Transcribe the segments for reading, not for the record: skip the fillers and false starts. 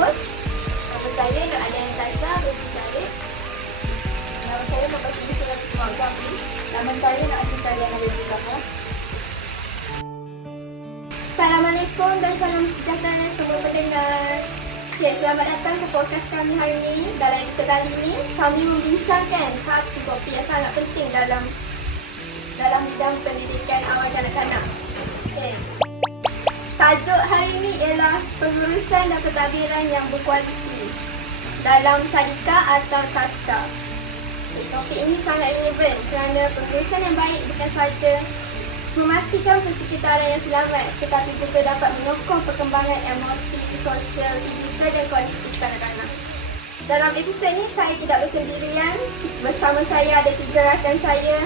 host. Nama saya Nur Alia Natasha binti Syarif. Nama saya Bapak Siti Surati Mawzafi. Nama saya Nak Atika Diana binti Zahra. Assalamualaikum dan salam sejahtera semua pendengar. Okay, selamat datang ke podcast kami hari ini. Dalam episod kali ini, kami membincangkan satu topik yang sangat penting dalam bidang pendidikan awal kanak-kanak. Okay. Tajuk hari ini ialah pengurusan dan pentadbiran yang berkualiti dalam tadika atau taska. Topik ini sangat relevan kerana pengurusan yang baik bukan sahaja memastikan persekitaran yang selamat, tetapi juga dapat menyokong perkembangan emosi, sosial, fizikal dan kognitif kanak-kanak. Dalam episod ini, saya tidak bersendirian. Bersama saya ada 3 rakan saya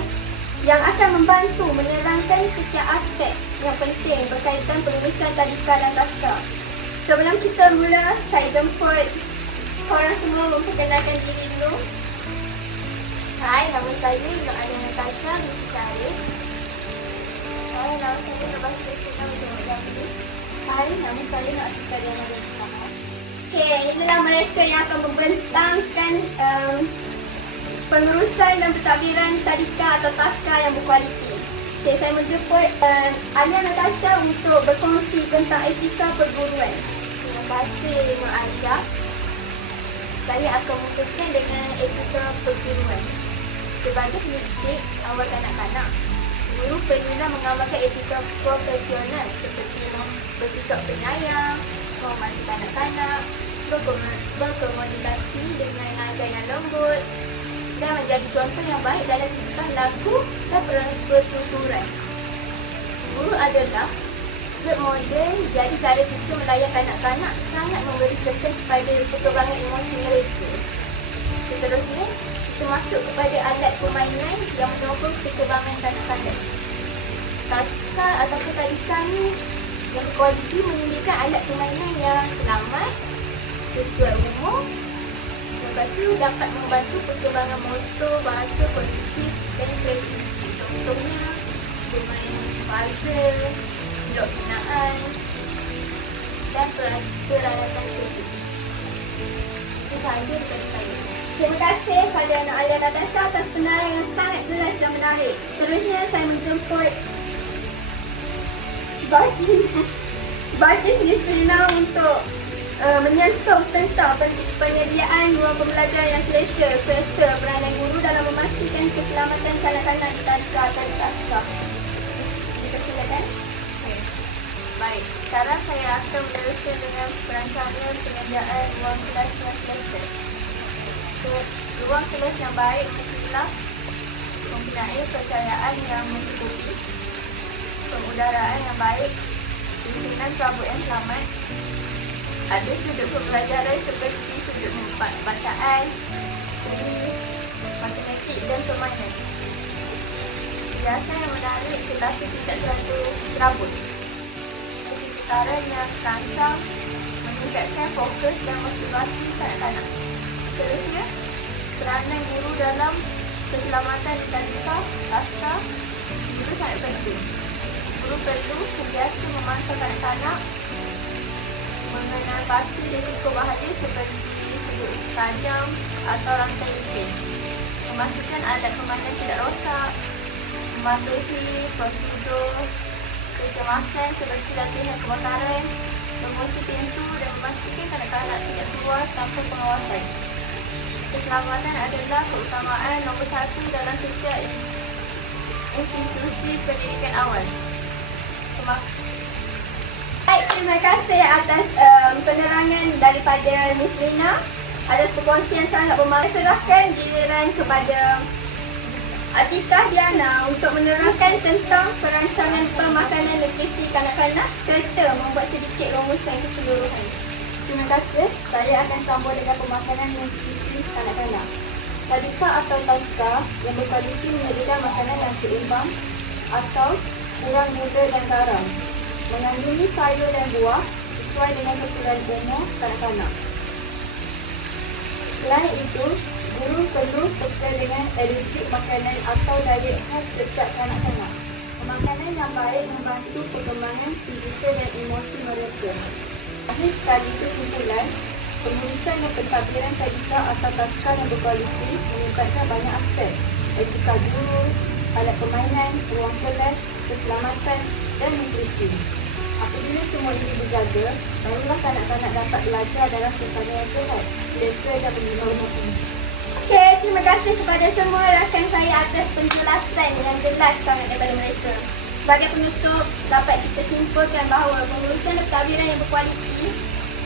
yang akan membantu menerangkan setiap aspek yang penting berkaitan pengurusan tadika dan taska. Sebelum kita mula, saya jemput korang semua memperkenalkan diri dulu. Hai, nama saya Nur Alia Natasha binti Syarif. Hai, nama saya Bapak Siti binti Mawzafi. Hai, nama saya Nak Atika Diana binti Zahra. Okey, inilah mereka yang akan membentangkan pengurusan dan pentadbiran tadika atau taska yang berkualiti. Okey, saya menjemput Alia Natasha untuk berkongsi tentang etika perguruan. Terima kasih Nur Aisyah. Saya akan mulakan dengan etika perguruan. Sebagai pendidik awal kanak-kanak, guru perlulah mengamalkan etika profesional seperti bersikap penyayang, menghormati kanak-kanak, berkomunikasi dengan nada yang lembut dan menjadi contoh yang baik dalam tingkah laku dan pertuturan. Guru adalah role model, jadi cara kita melayan kanak-kanak sangat memberi kesan kepada perkembangan emosi mereka. Seterusnya, kita masuk kepada alat permainan yang menyokong perkembangan kanak-kanak. Taska atau tadika ni yang berkualiti menyediakan alat permainan yang selamat, sesuai umur. Lepas tu dapat membantu perkembangan motor, bahasa, kognitif dan kreativiti. Contohnya, bermain puzzle, blok binaan dan peralatan kreatif. Itu sahaja daripada saya. Terima kasih pada Nak Alia Natasha atas penerangan yang sangat jelas dan menarik. Seterusnya, saya menjemput Bagi Yusrina untuk menyentuh tentang penyediaan ruang pembelajaran yang selesa serta peranan guru dalam memastikan keselamatan kanak-kanak di tadika atau taska. Dipersilakan. Okay. Baik, sekarang saya akan meneruskan dengan perancangan penyediaan ruang kelas yang selesa. Ruang kelas yang baik adalah mempunyai percayaan yang mencukupi, pengudaraan yang baik, susunan rambut yang selamat, ada sudut pembelajaran seperti sudut bacaan, seni, matematik dan permainan. Hiasan yang menarik, kelas tidak terlalu serabut. Persekitaran yang terancang meningkatkan fokus dan motivasi kanak-kanak. Seterusnya, peranan guru dalam keselamatan di tadika, taska, guru sangat penting. Guru perlu sentiasa memantau kanak-kanak, mengenal pasti risiko bahaya seperti sudut tajam atau rantai licin, memastikan alat permainan tidak rosak, mematuhi prosedur kecemasan seperti latihan kebakaran, mengunci pintu dan memastikan kanak-kanak tidak keluar tanpa pengawasan. Keselamatan adalah keutamaan nombor 1 dalam setiap institusi pendidikan awal. Baik, terima kasih atas penerangan daripada Miss Rina atas perkongsian sangat bermakna. Serahkan giliran kepada Atika Diana untuk menerangkan tentang perancangan pemakanan nutrisi kanak-kanak serta membuat sedikit rumusan keseluruhan. Terima kasih. Saya akan sambung dengan pemakanan nutrisi kanak-kanak. Tadika atau taska yang berkualiti menyediakan makanan yang seimbang atau kurang muda dan garam, mengandungi sayur dan buah sesuai dengan keperluan umur kanak-kanak. Selain itu, guru perlu peka dengan allergi makanan atau diet khas setiap kanak-kanak. Makanan yang baik membantu perkembangan fizikal dan emosi mereka. Akhir sekali kesimpulan, Pengurusan dan pentadbiran tadika atau taska yang berkualiti melibatkan banyak aspek, etika guru, alat permainan, ruang kelas, keselamatan dan nutrisi. Apabila semua ini dijaga, barulah kanak-kanak dapat belajar dalam suasana yang sihat, selesa dan berbina-bina. Okey, terima kasih kepada semua rakan saya atas penjelasan yang jelas sangat daripada mereka. Sebagai penutup, dapat kita simpulkan bahawa pengurusan dan pentadbiran yang berkualiti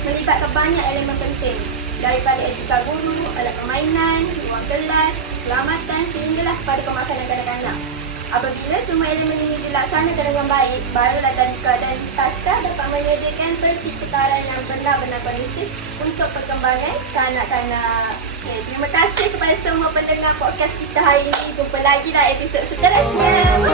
melibatkan banyak elemen penting, daripada etika guru, alat permainan, ruang kelas, keselamatan sehinggalah kepada pemakanan kanak-kanak. Apabila semua elemen ini dilaksanakan dengan baik, barulah tadika dan taska dapat menyediakan persekitaran yang benar-benar kondusif untuk perkembangan kanak-kanak. Okay, terima kasih kepada semua pendengar podcast kita hari ini. Jumpa lagi dalam episod seterusnya.